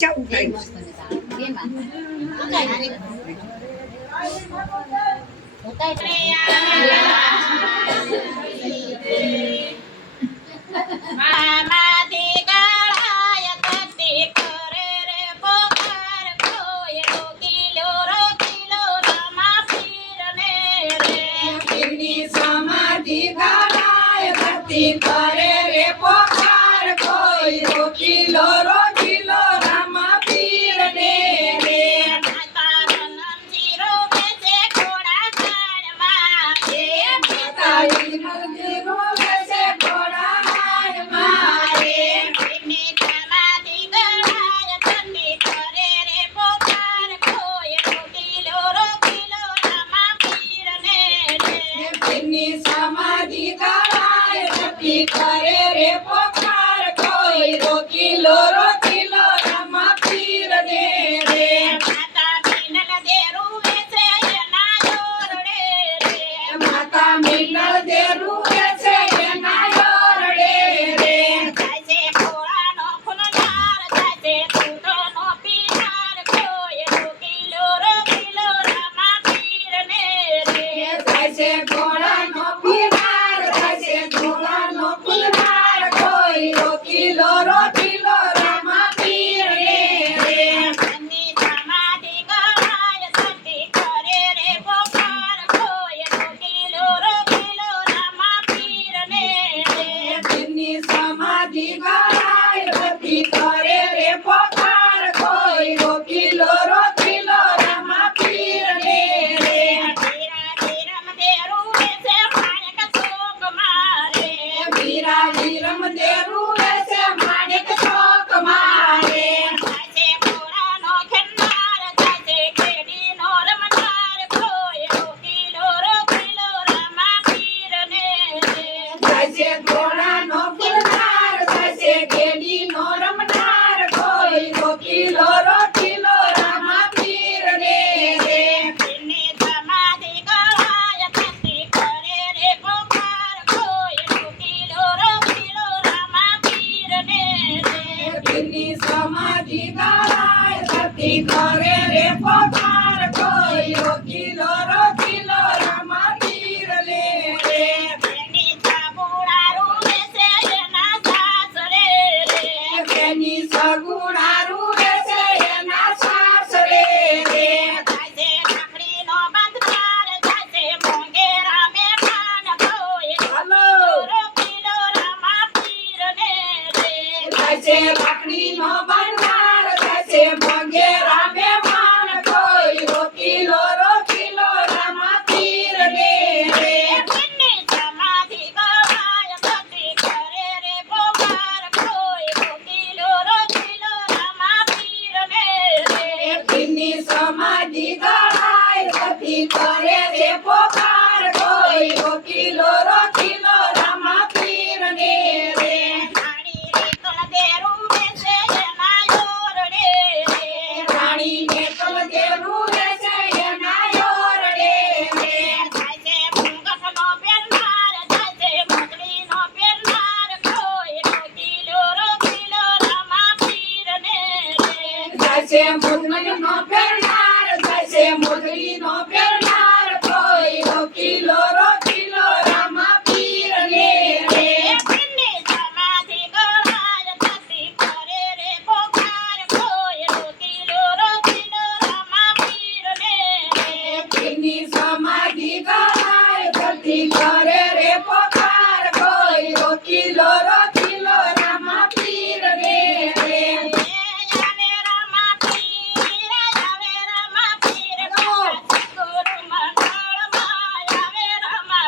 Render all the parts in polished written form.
ચાલુ થાય કરે રે પોકાર કોઈ રોકીલો રોકીલો રામા પીર ને રે તારનમજી રોવે છે ઘોડા ખાણમાં રે તારનમજી રોવે છે ઘોડા ખાણમાં રે ને સમાધિ ગળાય તને કરે રે પોકાર કોઈ રોકીલો રોકીલો રામા પીર ને રે ની સમાધિ કરે રે પોકાર કોઈ રોકીલો રોકીલો રામા પીર ને રે માતા મિનલ દે રૂવે છે એના યોરડે રે માતા મિનલ દે રૂવે છે એના યોરડે રે જાજે ભોળાનો ફૂલનાર જાજે દૂધનો પીનાર કોઈ રોકીલો રોકીલો રામા પીર ને રે જાજે ભોળાનો પીનાર જાજે ધોળાનો ફૂલનાર કોઈ રોકીલો રોકીલો રામા પીર ને રે ની સમાધિ ગળાય સતી કરે રે પોકાર કોઈ રોકીલો રોકીલો રામા પીર ને રે ની સમાધિ ગળાય સતી કરે રે પોકાર કોઈ રોકીલો રોકીલો રામા પીર ને રે ધીરા ધીરમ દે રૂવે છે માણેક ચોક મારે ધીરા ધીરમ દે રૂવે છે માણેક ચોક મારે જાજે ભોળાનો ખેરનાર જાજે કેડીનો રમનાર કોઈ રોકીલો રોકીલો રામા પીર ને રે જાજે ભોળાનો ફૂલનાર જાજે કેડીનો રમનાર કોઈ રોકીલો રોકીલો રામા પીર ને રે ની સમાધિ ગળાય સતી કરે રે પોકાર કોઈ રોકીલો રોકીલો રામા પીર ને રે ની સમાધિ ગળાય સતી કરે રે પોકાર કોઈ રોકીલો રોકીલો રામા પીર ને રે ની સગુણા રૂવે છે એના સાસરે રે એની સગુણા રૂવે છે એના સાસરે રે જાજે લાકડીનો બંધનાર જાજે મોંઘેરા મહેમાન કોઈ રોકીલો રામા પીર ને રે જાજે લાકડીનો બંધનાર જાજે મોંઘેરા મહેમાન કોઈ રોકીલો રોકીલો રામા પીર ને રે ની સમાધિ ગળાય સતી કરે રે પોકાર કોઈ રોકીલો રોકીલો રામા પીર ને રે ની સમાધિ ગળાય સતી કરે રે પોકાર કોઈ રોકીલો રોકીલો રામા પીર ને રે રાણી રે કલ દે રૂવે છે એના યોરડે રે રાણી ને કલ દે રૂવે છે એના યોરડે રે જાજે મુંગસનો પહેરનાર જાજે મોગલીનો પહેરનાર કોઈ રોકીલો રોકીલો રામા પીર ને રે જાજે મોગલીનો પહેરનાર જાજે મોગલીનો પહેરનાર કોઈ રોકીલો રોકીલો રામા પીર ને રે ની સમાધિ ગળાય સતી કરે રે પોકાર કોઈ રોકીલો રોકીલો રામા પીર ને રે ની સમાધિ ગળાય સતી કરે રે પોકાર કોઈ રોકીલો રોકીલો રામા પીર ને રે આવે રામા પીર આવે રામા પીર ગુરુ મંડળમાં આવે રામા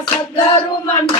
સદગુરુ મંડળ